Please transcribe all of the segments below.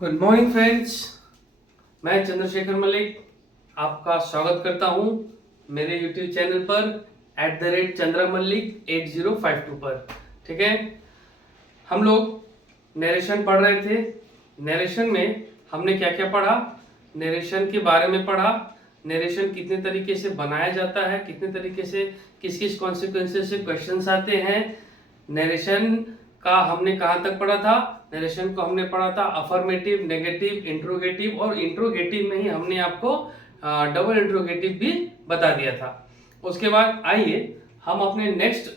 Good morning friends. मैं चंद्रशेखर मलिक आपका स्वागत करता हूं मेरे यूट्यूब चैनल पर @चंद्रा मल्लिक 8052 पर। ठीक है, हम लोग नरेशन पढ़ रहे थे। नरेशन में हमने क्या क्या पढ़ा, नरेशन के बारे में पढ़ा। नरेशन कितने तरीके से बनाया जाता है, कितने तरीके से किस किस कॉन्सिक्वेंसेस से क्वेश्चंस आते हैं। नरेशन का हमने कहाँ तक पढ़ा था, नरेशन को हमने पढ़ा था अफर्मेटिव, नेगेटिव, इंट्रोगेटिव, और इंट्रोगेटिव में ही हमने आपको डबल इंट्रोगेटिव भी बता दिया था। उसके बाद आइए हम अपने नेक्स्ट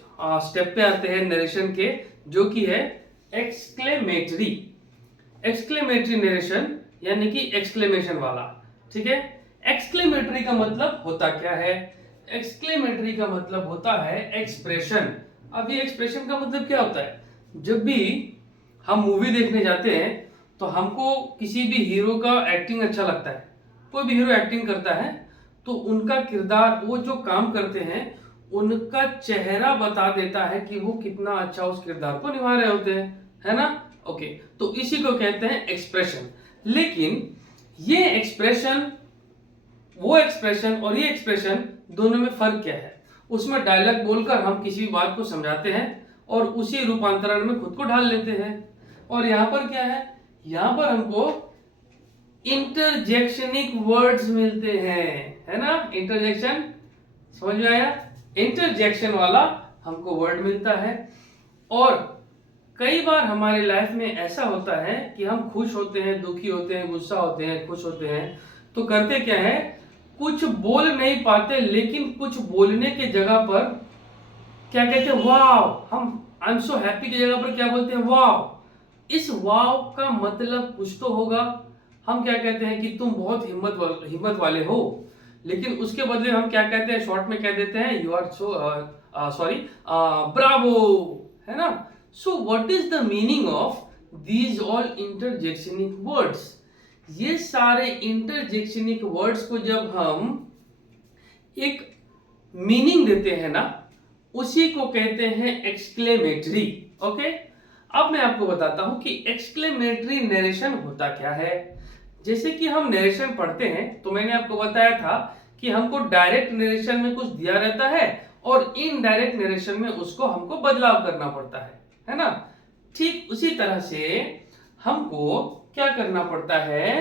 स्टेप पे आते हैं नरेशन के, जो कि है एक्सक्लेमेटरी। एक्सक्लेमेटरी नरेशन यानी कि एक्सक्लेमेशन वाला। ठीक है, एक्सक्लेमेटरी का मतलब होता क्या है? एक्सक्लेमेटरी का मतलब होता है एक्सप्रेशन। अब ये एक्सप्रेशन का मतलब क्या होता है? जब भी हम मूवी देखने जाते हैं तो हमको किसी भी हीरो का एक्टिंग अच्छा लगता है। कोई भी हीरो एक्टिंग करता है तो उनका किरदार, वो जो काम करते हैं, उनका चेहरा बता देता है कि वो कितना अच्छा उस किरदार को निभा रहे होते हैं, है ना? ओके, तो इसी को कहते हैं एक्सप्रेशन। लेकिन ये एक्सप्रेशन, वो एक्सप्रेशन और ये एक्सप्रेशन, दोनों में फर्क क्या है? उसमें डायलॉग बोलकर हम किसी भी बात को समझाते हैं और उसी रूपांतरण में खुद को ढाल लेते हैं। और यहां पर क्या है? यहां पर हमको इंटरजेक्शनिक वर्ड्स मिलते हैं, है ना? इंटरजेक्शन समझ में आया? इंटरजेक्शन वाला हमको वर्ड मिलता है। और कई बार हमारे लाइफ में ऐसा होता है कि हम खुश होते हैं, दुखी होते हैं, गुस्सा होते हैं, खुश होते हैं, तो करते क्या है, कुछ बोल नहीं पाते, लेकिन कुछ बोलने के जगह पर क्या कहते हैं, वाव। हम आई एम सो हैप्पी की जगह पर क्या बोलते हैं, वाव। इस वाव का मतलब कुछ तो होगा। हम क्या कहते हैं कि तुम बहुत हिम्मत वाले हो, लेकिन उसके बदले हम क्या कहते हैं, शॉर्ट में कह देते हैं you are so sorry, bravo, है ना? So what is the meaning of these all interjectionic words? ये सारे इंटरजेक्शनिक वर्ड्स को जब हम एक मीनिंग देते हैं ना, उसी को कहते हैं एक्सक्लेमेटरी। ओके, अब मैं आपको बताता हूं कि एक्सक्लेमेटरी नरेशन होता क्या है। जैसे कि हम नरेशन पढ़ते हैं तो मैंने आपको बताया था कि हमको डायरेक्ट नरेशन में कुछ दिया रहता है और इनडायरेक्ट नरेशन में उसको हमको बदलाव करना पड़ता है ना? ठीक उसी तरह से हमको क्या करना पड़ता है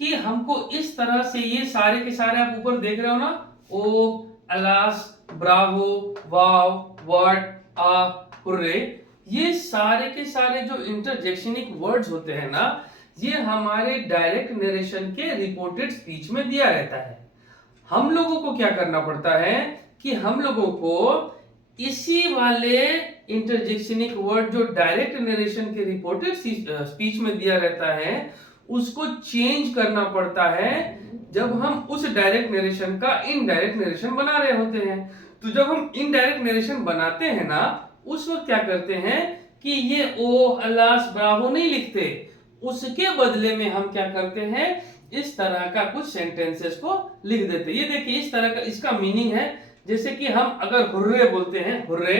कि हमको इस तरह से, ये सारे के सारे आप ऊपर देख रहे हो ना, oh, alas, bravo, wow, what, ah, hurray, ये सारे के सारे जो इंटरजेक्शनिक वर्ड्स होते हैं ना, ये हमारे डायरेक्ट नरेशन के रिपोर्टेड स्पीच में दिया रहता है। हम लोगों को क्या करना पड़ता है कि हम लोगों को इसी वाले इंटरजेक्शनिक वर्ड जो डायरेक्ट नरेशन के रिपोर्टेड स्पीच में दिया रहता है, उसको चेंज करना पड़ता है जब हम उस डायरेक्ट नरेशन का इनडायरेक्ट नरेशन बना रहे होते हैं। तो जब हम इनडायरेक्ट नरेशन बनाते हैं ना, उस वक्त क्या करते हैं कि ये ओ, अल्लास, ब्रावो नहीं लिखते। उसके बदले में हम क्या करते हैं, इस तरह का कुछ सेंटेंसेस को लिख देते हैं। ये देखिए, इस तरह का इसका मीनिंग है। जैसे कि हम अगर हुर्रे बोलते हैं, हुर्रे,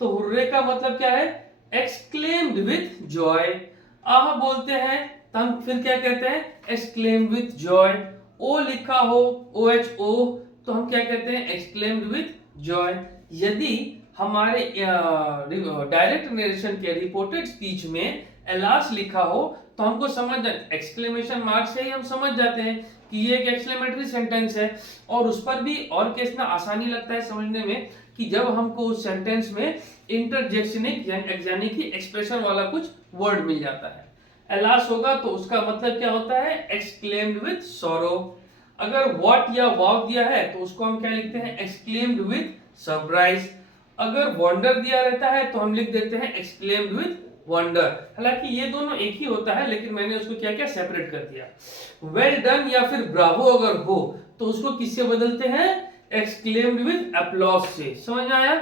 तो हुर्रे का मतलब क्या है, एक्सक्लेम्ड विथ जॉय। आह बोलते हैं तो हम फिर क्या कहते हैं, एक्सक्लेम्ड विथ जॉय। ओ लिखा हो, ओ एच ओ, तो हम क्या कहते हैं, एक्सक्लेम्ड विथ जॉय। यदि हमारे डायरेक्ट नरेशन के रिपोर्टेड स्पीच में एलास लिखा हो तो हमको समझ, एक्सक्लेमेशन मार्क से ही हम समझ जाते हैं कि ये एक एक्सक्लेमेटरी सेंटेंस है। और उस पर भी और कितना आसानी लगता है समझने में कि जब हमको उस सेंटेंस में इंटरजेक्शनिक यानी कि एक्सप्रेशन वाला कुछ वर्ड मिल जाता है। एलास होगा तो उसका मतलब क्या होता है, एक्सक्लेम्ड विथ सॉरो। अगर व्हाट या वाव दिया है तो उसको हम क्या लिखते हैं, एक्सक्लेम्ड विथ सरप्राइज। अगर वंडर दिया रहता है तो हम लिख देते हैं एक्सक्लेम्ड विथ वंडर। हालांकि ये दोनों एक ही होता है, लेकिन मैंने उसको क्या क्या सेपरेट कर दिया। वेल डन या फिर ब्रावो अगर हो तो उसको किससे बदलते हैं, एक्सक्लेम्ड विथ अप्लॉज से। समझ में आया?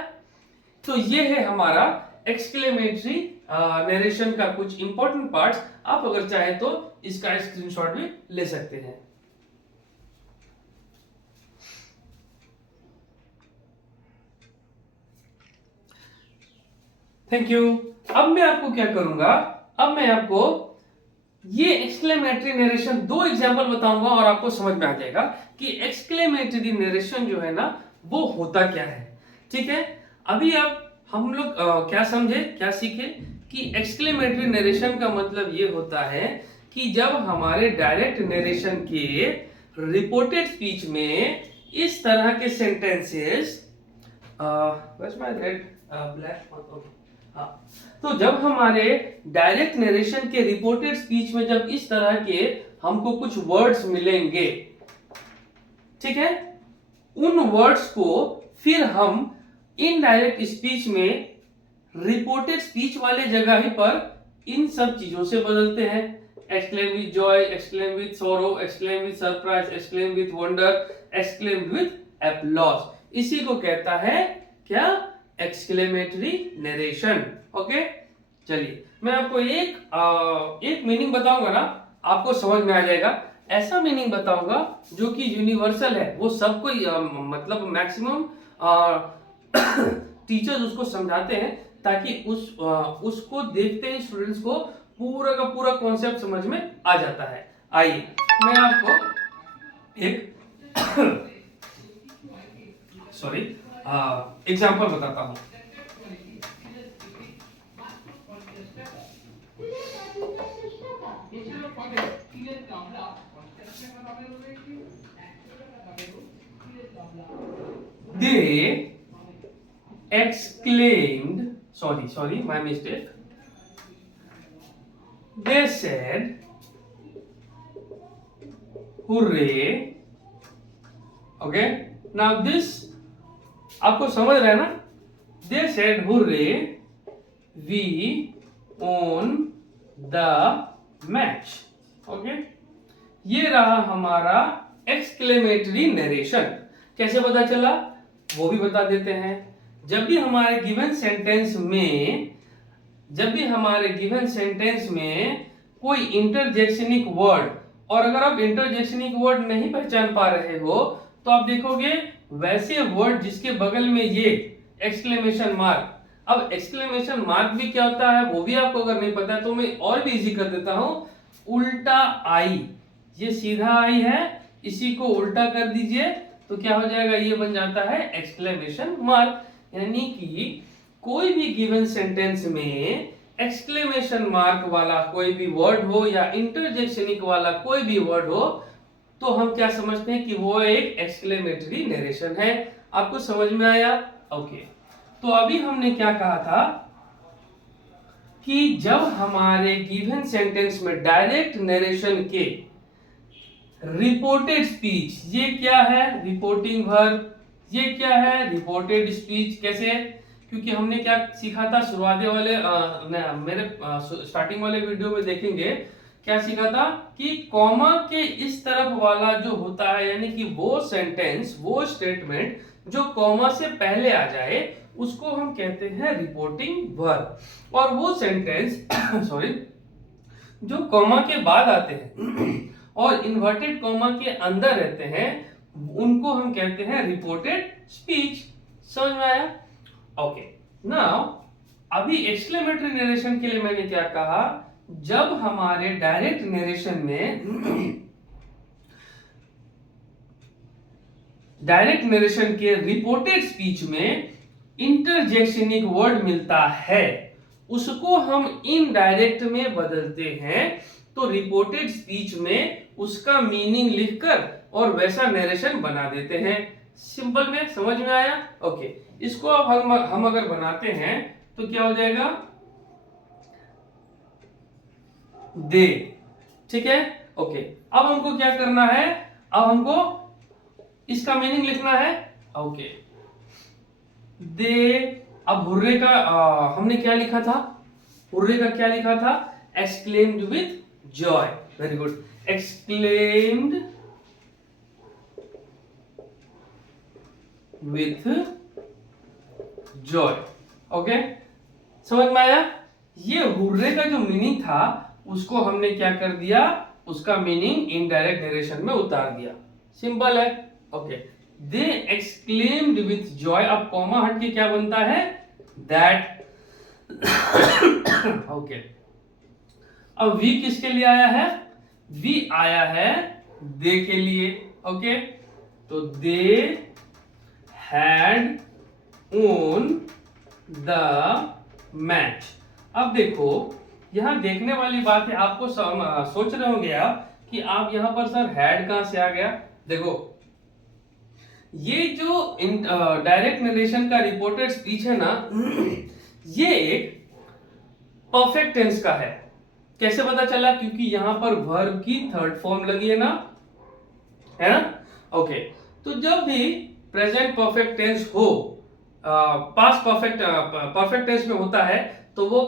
तो ये है हमारा एक्सक्लेमेटरी नरेशन का कुछ इंपॉर्टेंट पार्ट्स। आप अगर चाहे तो इसका स्क्रीनशॉट भी ले सकते हैं। Thank you. अब मैं आपको क्या करूंगा, अब मैं आपको ये एक्सक्लेमेटरी नरेशन, दो एग्जांपल बताऊंगा और आपको समझ में आ जाएगा कि एक्सक्लेमेटरी नरेशन जो है ना वो होता क्या है। ठीक है, अभी अब हम लोग क्या समझे, क्या सीखे कि एक्सक्लेमेटरी नरेशन का मतलब ये होता है कि जब हमारे डायरेक्ट नरेशन के रिपोर्टेड स्पीच में इस तरह के सेंटेंसेस, तो जब हमारे डायरेक्ट नरेशन के रिपोर्टेड स्पीच में जब इस तरह के हमको कुछ वर्ड्स मिलेंगे, ठीक है, उन वर्ड्स को फिर हम इनडायरेक्ट स्पीच में रिपोर्टेड स्पीच वाले जगह ही पर इन सब चीजों से बदलते हैं। Exclaim with Joy, exclaim with sorrow, exclaim with surprise, exclaim with wonder, exclaim with applause. इसी को कहता है क्या, एक्सक्लेमेटरी नरेशन। ओके, चलिए मैं आपको एक मीनिंग बताऊंगा ना, आपको समझ में आ जाएगा। ऐसा मीनिंग बताऊंगा जो कि यूनिवर्सल है, वो सबको मतलब मैक्सिमम टीचर्स उसको समझाते हैं ताकि उसको देखते ही स्टूडेंट्स को पूरा का पूरा कॉन्सेप्ट समझ में आ जाता है। आइए मैं आपको एक सॉरी एग्जांपल बताता हूं। They exclaimed, sorry, my mistake. They said, hooray. Okay, now this आपको समझ रहा है ना? They said, hooray, we won the match. Okay, ये रहा हमारा एक्सक्लेमेटरी नरेशन। कैसे पता चला वो भी बता देते हैं। जब भी हमारे गिवन सेंटेंस में कोई इंटरजेक्शनिक वर्ड, और अगर आप इंटरजेक्शनिक वर्ड नहीं पहचान पा रहे हो तो आप देखोगे वैसे वर्ड जिसके बगल में ये एक्सक्लेमेशन मार्क, अब एक्सक्लेमेशन मार्क भी क्या होता है वो भी आपको अगर नहीं पता है तो मैं और भी इजी कर देता हूं। उल्टा आई, ये सीधा आई है, इसी को उल्टा कर दीजिए तो क्या हो जाएगा, ये बन जाता है एक्सक्लेमेशन मार्क। यानी कि कोई भी गिवन सेंटेंस में एक्सक्लेमेशन मार्क वाला कोई भी वर्ड हो या इंटरजेक्शनिक वाला कोई भी वर्ड हो तो हम क्या समझते हैं कि वो एक एक्सक्लेमेटरी नरेशन है। आपको समझ में आया? ओके, तो अभी हमने क्या कहा था कि जब हमारे गिवन सेंटेंस में डायरेक्ट नरेशन के रिपोर्टेड स्पीच, ये क्या है, रिपोर्टिंग वर्ब, ये क्या है, रिपोर्टेड स्पीच। कैसे? क्योंकि हमने क्या सीखा था शुरुआती वाले मेरे स्टार्टिंग वाले वीडियो में देखेंगे क्या सीखा था कि कॉमा के इस तरफ वाला जो होता है, यानी कि वो सेंटेंस, वो स्टेटमेंट जो कॉमा से पहले आ जाए उसको हम कहते हैं रिपोर्टिंग वर्ब, और वो सेंटेंस सॉरी जो कॉमा के बाद आते हैं और इन्वर्टेड कॉमा के अंदर रहते हैं उनको हम कहते हैं रिपोर्टेड स्पीच। समझ में आया? ओके, नाउ अभी एक्सक्लेमेटरी नरेशन के लिए मैंने क्या कहा, जब हमारे डायरेक्ट नरेशन में डायरेक्ट नरेशन के रिपोर्टेड स्पीच में इंटरजेक्शनिक वर्ड मिलता है उसको हम इनडायरेक्ट में बदलते हैं, तो रिपोर्टेड स्पीच में उसका मीनिंग लिखकर और वैसा नरेशन बना देते हैं। सिंपल में समझ में आया? ओके, इसको अब हम अगर बनाते हैं तो क्या हो जाएगा, दे। ठीक है, ओके, अब हमको क्या करना है, अब हमको इसका मीनिंग लिखना है। ओके, दे। अब हुर्रे का हमने क्या लिखा था, हुर्रे का क्या लिखा था, exclaimed with Joy. Very good, exclaimed with Joy. Okay, समझ में आया? ये हुर्रे का जो मीनिंग था उसको हमने क्या कर दिया, उसका मीनिंग इनडायरेक्ट नरेशन में उतार दिया। सिंपल है। Okay, they exclaimed with Joy. अब कॉमा हट के क्या बनता है, दैट। ओके, अब वी किसके लिए आया है? वी आया है दे के लिए। ओके, तो they had won the match. अब देखो यहां देखने वाली बात है, आपको सोच रहे होंगे आप कि आप यहां पर सर हैड कहां से आ गया। देखो ये जो डायरेक्ट नरेशन का रिपोर्टेड स्पीच है ना, ये एक परफेक्ट टेंस का है। कैसे पता चला? क्योंकि यहां पर वर्ब की थर्ड फॉर्म लगी है ना, है ना। ओके, तो जब भी प्रेजेंट परफेक्ट टेंस हो, पास्ट परफेक्ट टेंस में होता है तो वो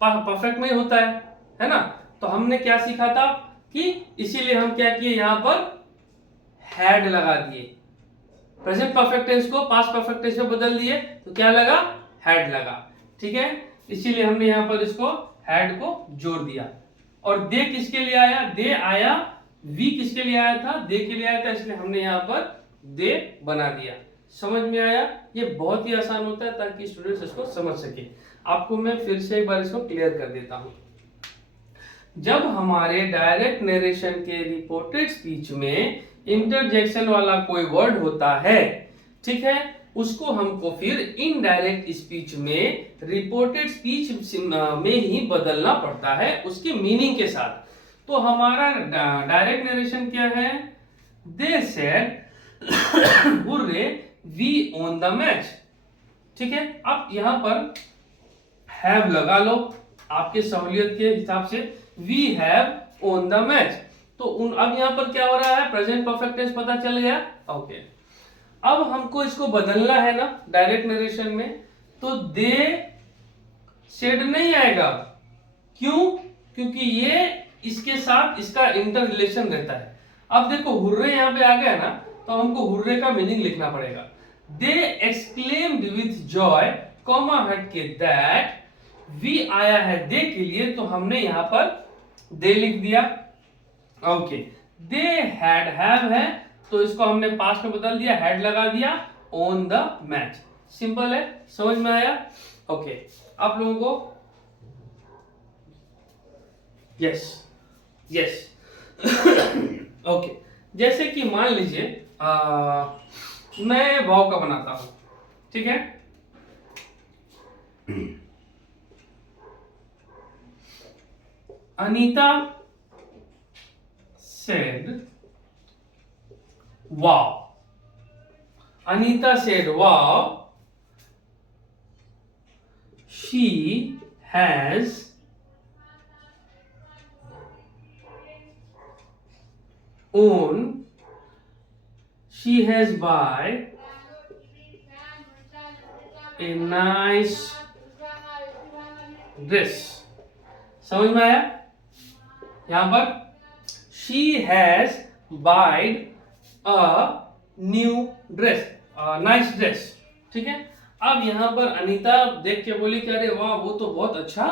परफेक्ट में ही होता है ना। तो हमने क्या सीखा था कि इसीलिए हम क्या किए, यहां पर हैड लगा दिए। प्रेजेंट परफेक्ट टेंस को पास्ट परफेक्ट टेंस में बदल दिए तो क्या लगा? हैड लगा। ठीक है, इसीलिए हमने यहां पर इसको हैड को जोड़ दिया। और दे किसके लिए आया? दे आया। वी किसके लिए आया था? दे के लिए आया था, इसलिए हमने यहां पर दे बना दिया। समझ में आया? ये बहुत ही आसान होता है ताकि स्टूडेंट्स इसको समझ सके। आपको मैं फिर से एक बार इसको क्लियर कर देता हूं। जब हमारे डायरेक्ट नरेशन के रिपोर्टेड स्पीच में इंटरजेक्शन वाला कोई वर्ड होता है, ठीक है, उसको हमको फिर इनडायरेक्ट स्पीच में रिपोर्टेड स्पीच में ही बदलना पड़ता है उसके मीनिंग के साथ। तो हमारा डायरेक्ट नरेशन क्या है? They said hurray we won the match. ठीक है, अब यहां पर हैव लगा लो आपके सहूलियत के हिसाब से। We have won the match. तो अब यहां पर क्या हो रहा है? प्रेजेंट परफेक्ट टेंस पता चल गया। ओके, अब हमको इसको बदलना है ना डायरेक्ट नरेशन में, तो दे सेड नहीं आएगा। क्यों? क्योंकि ये इसके साथ इसका इंटर रिलेशन रहता है। अब देखो हुर्रे यहां पे आ गया ना, तो हमको हुर्रे का मीनिंग लिखना पड़ेगा। दे एक्सक्लेम्ड विथ जॉय, कॉमा हट के दैट। वी आया है दे के लिए, तो हमने यहां पर दे लिख दिया। ओके, दे हैड हैव है, तो इसको हमने पास्ट में बदल दिया, हैड लगा दिया, ऑन द मैच। सिंपल है, समझ में आया? ओके, आप लोगों को यस यस ओके, जैसे कि मान लीजिए मैं वाव का बनाता हूं, ठीक है। Anita said wow. Anita said wow. She has buy a nice dress. समझ में आया? यहां पर she has bought a new dress, nice dress। ठीक है, अब यहां पर अनीता देख के बोली कि अरे वाह, वो तो बहुत अच्छा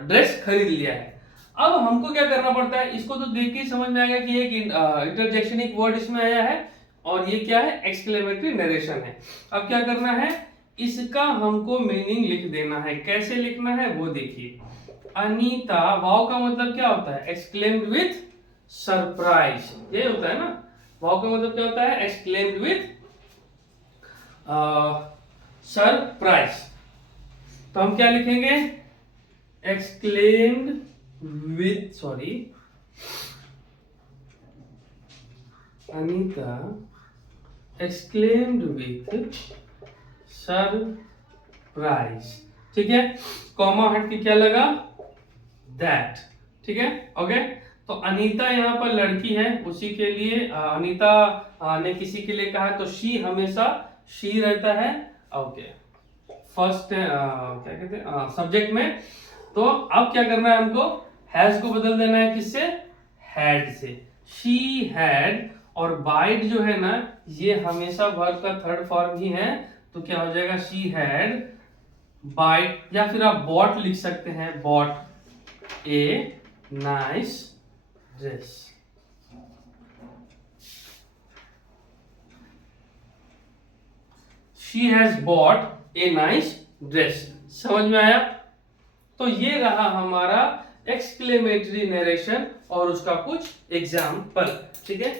ड्रेस खरीद लिया है। अब हमको क्या करना पड़ता है? इसको तो देख के समझ में आएगा कि एक इंटरजेक्शनिक वर्ड इसमें आया है और ये क्या है? एक्सक्लेमेटरी नरेशन है। अब क्या करना है? इसका हमको मीनिंग लिख देना है। कैसे लिखना है वो देखिए। अनीता, वाव का मतलब क्या होता है? एक्सक्लेम्ड विथ सरप्राइज, ये होता है ना। वाव का मतलब क्या होता है? Exclaimed with surprise. तो हम क्या लिखेंगे? Exclaimed with, Anita exclaimed with surprise. ठीक है, कॉमा हट के क्या लगा? दैट। ठीक है, ओके। तो अनीता यहाँ पर लड़की है, उसी के लिए अनीता ने किसी के लिए कहा, तो शी हमेशा शी रहता है। ओके, फर्स्ट क्या कहते हैं सब्जेक्ट में। तो अब क्या करना है हमको? हैज को बदल देना है, किससे? हैड से। शी हैड, और बाइट जो है ना, ये हमेशा वर्ब का थर्ड फॉर्म ही है, तो क्या हो जाएगा? शी हैड बाइट, या फिर आप बॉट लिख सकते हैं, bot a nice dress. She has bot a nice dress. समझ में आया? तो ये रहा हमारा एक्सक्लेमेटरी नरेशन और उसका कुछ एग्जाम्पल। ठीक है।